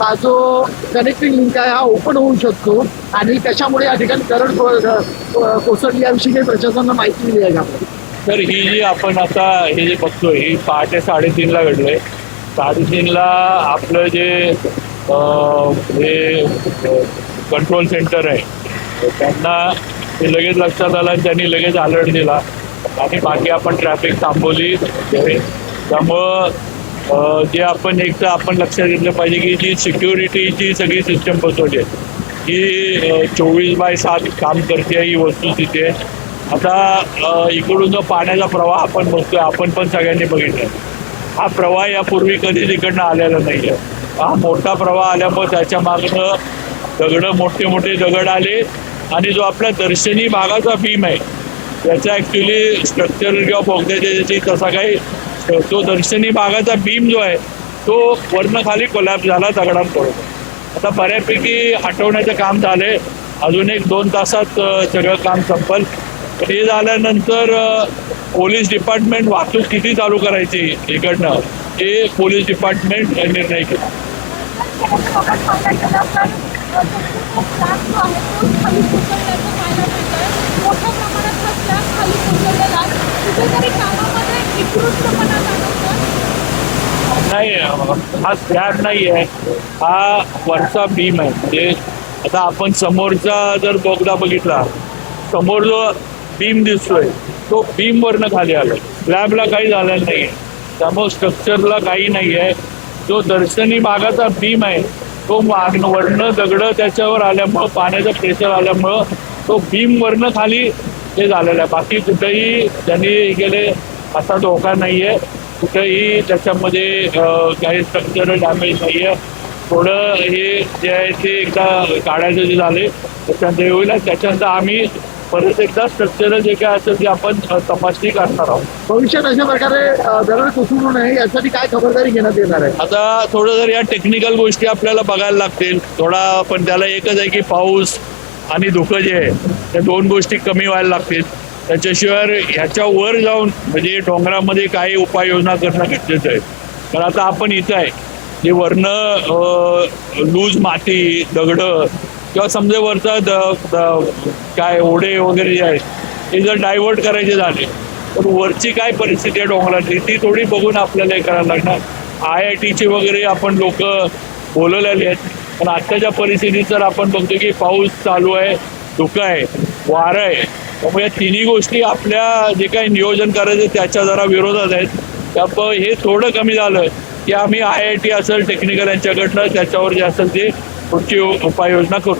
हा जो connecting link आहे हा ओपन होऊ शकतो आणि त्याच्यामुळे या ठिकाणी करंट कोसळली याविषयी काही प्रशासनाला माहिती दिली आहे का? तर ही जी आपण आता हे जे बघतोय ही पहाटे 3:30ला घडलंय. 3:30ला आपलं जे हे कंट्रोल सेंटर आहे त्यांना ते लगेच लक्षात आलं आणि त्यांनी लगेच अलर्ट दिला आणि बाकी आपण ट्रॅफिक थांबवली. त्यामुळं जे आपण एक तर आपण लक्षात घेतलं पाहिजे की जी सिक्युरिटीची सगळी सिस्टम बसवली आहे ही 24/7 काम करते ही वस्तुस्थिती आहे. आता इकडून जो पाण्याचा प्रवाह आपण बघतोय आपण पण सगळ्यांनी बघितलं हा प्रवाह यापूर्वी कधीच इकडनं आलेला नाही आहे. हा मोठा प्रवाह आल्यामुळे त्याच्या मागनं दगडं मोठे मोठे दगड आले आणि जो आपला दर्शनी भागाचा बीम आहे त्याचा ॲक्च्युली स्ट्रक्चर किंवा बोगद्याची तसा काही तो दर्शनी भागाचा बीम जो आहे तो वरनं खाली कोलॅप्स झाला दगडांकडून. आता बऱ्यापैकी हटवण्याचं काम झालंय. अजून 1-2 तासात सगळं काम संपल. हे झाल्यानंतर पोलीस डिपार्टमेंट वाहतूक किती चालू करायची इकडनं हे पोलीस डिपार्टमेंट निर्णय केला. नाही हा स्लॅब नाही आहे हा वरचा बीम आहे. म्हणजे आता आपण समोरचा जर बोगदा बघितला समोर जो बीम दिसतोय तो बीम वरनं खाली आलाय. स्लॅबला काही झालेलं नाही आहे त्यामुळे स्ट्रक्चरला काही नाही आहे. जो दर्शनी भागाचा बीम आहे तो वरनं दगडं त्याच्यावर आल्यामुळं पाण्याचं प्रेशर आल्यामुळं तो बीम वरनं खाली हे झालेलं आहे. बाकी कुठेही त्यांनी गेले असा धोका नाही आहे. कुठेही त्याच्यामध्ये काही स्ट्रक्चर डॅमेज नाही आहे. थोडं हे जे आहे ते एकदा काढायचं जे झाले त्याच्यानंतर होईल त्याच्यानंतर आम्ही परत एकदा स्ट्रक्चर जे काय असेल ते आपण तपासणी करणार आहोत. भविष्यात अशा प्रकारे दगड कोसळू नये यासाठी काय खबरदारी घेण्यात येणार आहे? आता थोडं जर या टेक्निकल गोष्टी आपल्याला बघायला लागतील थोडा पण त्याला एकच आहे की पाऊस आणि धुकं जे आहे त्या 2 गोष्टी कमी व्हायला लागतील. त्याच्याशिवाय ह्याच्या वर जाऊन म्हणजे डोंगरामध्ये काही उपाययोजना करणं गरजेचं आहे. पण आता आपण इथं आहे जे वरनं लूज माती दगडं किंवा समजा वरचा काय ओढे वगैरे जे आहेत ते जर डायव्हर्ट करायचे झाले तर वरची काय परिस्थिती आहे डोंगराची ती थोडी बघून आपल्याला हे करायला लागणार. IITचे वगैरे आपण लोक बोलवलेले आहेत पण आत्ताच्या परिस्थितीत तर आपण बघतो की पाऊस चालू आहे धुकं आहे वारं आहे. त्यामुळे या तिन्ही गोष्टी आपल्या जे काही नियोजन करायचं त्याच्या जरा विरोधात आहेत. त्यामुळे हे थोडं कमी झालं की आम्ही IIT असेल टेक्निकल यांच्याकडनं त्याच्यावर जे असेल ते पुढची उपाययोजना करू.